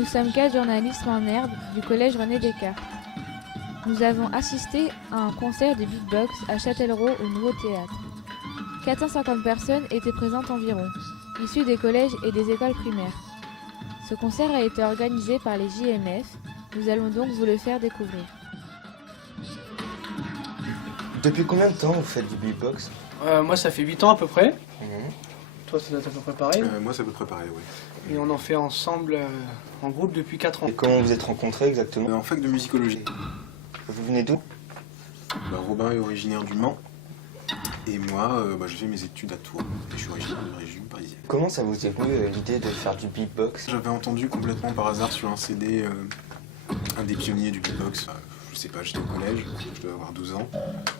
Nous sommes 4 journalistes en herbe du collège René Descartes. Nous avons assisté à un concert de beatbox à Châtellerault au Nouveau Théâtre. 450 personnes étaient présentes environ, issues des collèges et des écoles primaires. Ce concert a été organisé par les JMF. Nous allons donc vous le faire découvrir. Depuis combien de temps vous faites du beatbox? Moi, ça fait 8 ans à peu près. Toi, ça doit être à peu près pareil. Moi, c'est à peu près pareil, oui. Et on en fait ensemble en groupe depuis 4 ans. Et comment vous êtes rencontrés exactement? En fac de musicologie. Vous venez d'où? Robin est originaire du Mans. Et moi, j'ai fait mes études à Tours. Et je suis originaire de région parisienne. Comment ça vous est venu l'idée de faire du beatbox? J'avais entendu complètement par hasard sur un CD un des pionniers du beatbox. Je sais pas, j'étais au collège, je devais avoir 12 ans.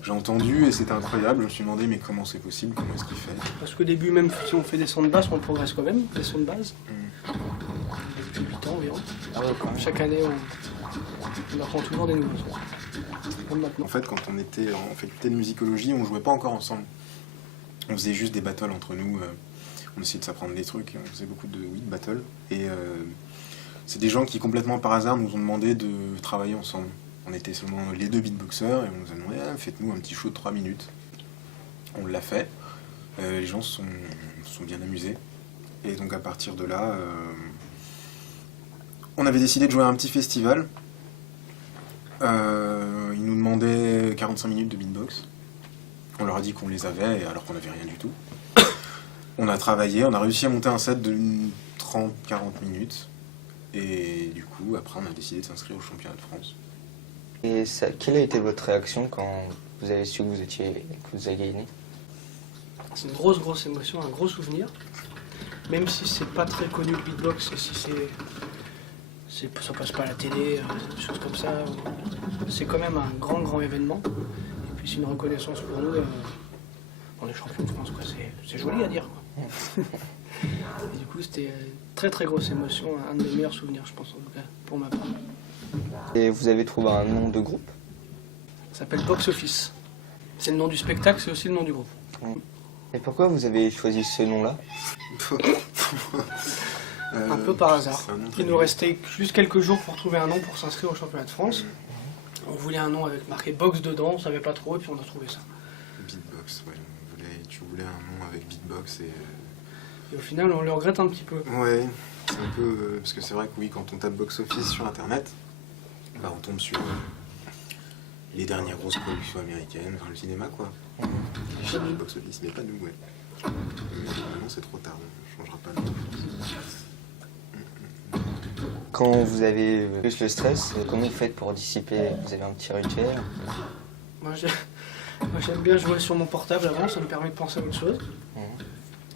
J'ai entendu et c'était incroyable. Je me suis demandé mais comment c'est possible, comment est-ce qu'il fait? Parce qu'au début, même si on fait des sons de basse, on progresse quand même, des sons de base. Depuis 8 ans environ. Ah ouais, quand même. Chaque année, on apprend toujours des nouveaux sons. Comme maintenant. En fait, quand on était en faculté de musicologie, on jouait pas encore ensemble. On faisait juste des battles entre nous. On essayait de s'apprendre des trucs et on faisait beaucoup de battles. Et c'est des gens qui, complètement par hasard, nous ont demandé de travailler ensemble. On était seulement les deux beatboxers et on nous a demandé faites-nous un petit show de 3 minutes. On l'a fait. Les gens se sont bien amusés. Et donc à partir de là, on avait décidé de jouer à un petit festival. Ils nous demandaient 45 minutes de beatbox. On leur a dit qu'on les avait alors qu'on n'avait rien du tout. On a travaillé, on a réussi à monter un set de 30-40 minutes. Et du coup, après, on a décidé de s'inscrire au championnat de France. Et quelle a été votre réaction quand vous avez su que vous avez gagné? C'est une grosse émotion, un gros souvenir. Même si c'est pas très connu le beatbox et si ça passe pas à la télé, des choses comme ça, c'est quand même un grand événement. Et puis c'est une reconnaissance pour nous. On est champion de France, quoi. C'est joli à dire, quoi. Et du coup, c'était très grosse émotion, un de mes meilleurs souvenirs, je pense, en tout cas, pour ma part. Et vous avez trouvé un nom de groupe? Ça s'appelle Box Office. C'est le nom du spectacle, c'est aussi le nom du groupe. Et pourquoi vous avez choisi ce nom-là? Un peu par hasard. Il nous long. restait juste quelques jours pour trouver un nom pour s'inscrire au championnat de France. On voulait un nom avec marqué box dedans, on savait pas trop, et puis on a trouvé ça. Beatbox, ouais. Tu voulais un nom avec beatbox Et au final, on le regrette un petit peu. Ouais, c'est un peu... parce que c'est vrai que oui, quand on tape Box Office sur Internet, on tombe sur les dernières grosses productions américaines, enfin le cinéma, quoi. Le Box Office, mais pas nous, ouais. Maintenant, c'est trop tard, on ne changera pas le nom. Quand vous avez plus le stress, comment vous faites pour dissiper? Vous avez un petit rituel? Moi, j'aime bien jouer sur mon portable avant, ça me permet de penser à autre chose.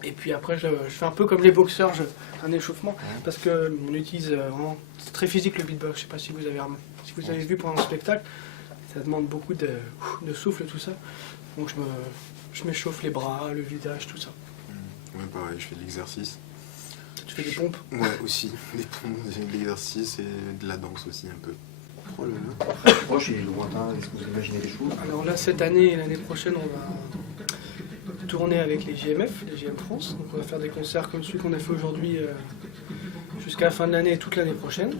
Et puis après, je fais un peu comme les boxeurs, un échauffement, parce qu'on utilise vraiment, c'est très physique le beatbox. Je sais pas si vous avez vu pendant le spectacle, ça demande beaucoup de souffle et tout ça. Donc je m'échauffe les bras, le visage, tout ça. Ouais, pareil, je fais de l'exercice. Tu fais des pompes? Ouais, aussi. Des pompes, de l'exercice et de la danse aussi un peu. Oh là là. Très proche et lointain, est-ce que vous imaginez des choses? Alors là, cette année et l'année prochaine, on va tourner avec les JMF, les JM France. Donc on va faire des concerts comme celui qu'on a fait aujourd'hui jusqu'à la fin de l'année et toute l'année prochaine.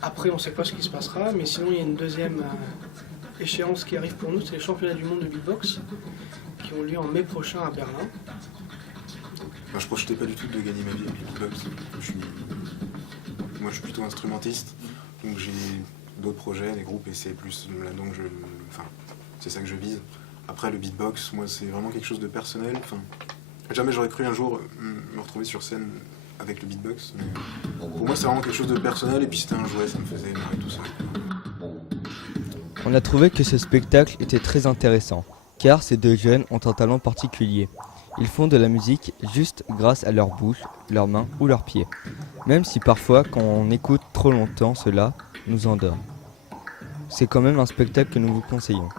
Après, on ne sait pas ce qui se passera, mais sinon il y a une deuxième échéance qui arrive pour nous, c'est les championnats du monde de beatbox qui ont lieu en mai prochain à Berlin. Enfin, je projetais pas du tout de gagner ma vie avec le beatbox. Moi, je suis plutôt instrumentiste, donc j'ai d'autres projets, des groupes, et c'est plus là-dedans que c'est ça que je vise. Après, le beatbox, moi, c'est vraiment quelque chose de personnel. Enfin, jamais j'aurais cru un jour me retrouver sur scène avec le beatbox. Mais pour moi, c'est vraiment quelque chose de personnel, et puis c'était un jouet, ça me faisait marrer tout ça. On a trouvé que ce spectacle était très intéressant, car ces deux jeunes ont un talent particulier. Ils font de la musique juste grâce à leur bouche, leurs mains ou leurs pieds. Même si parfois, quand on écoute trop longtemps, cela nous endort. C'est quand même un spectacle que nous vous conseillons.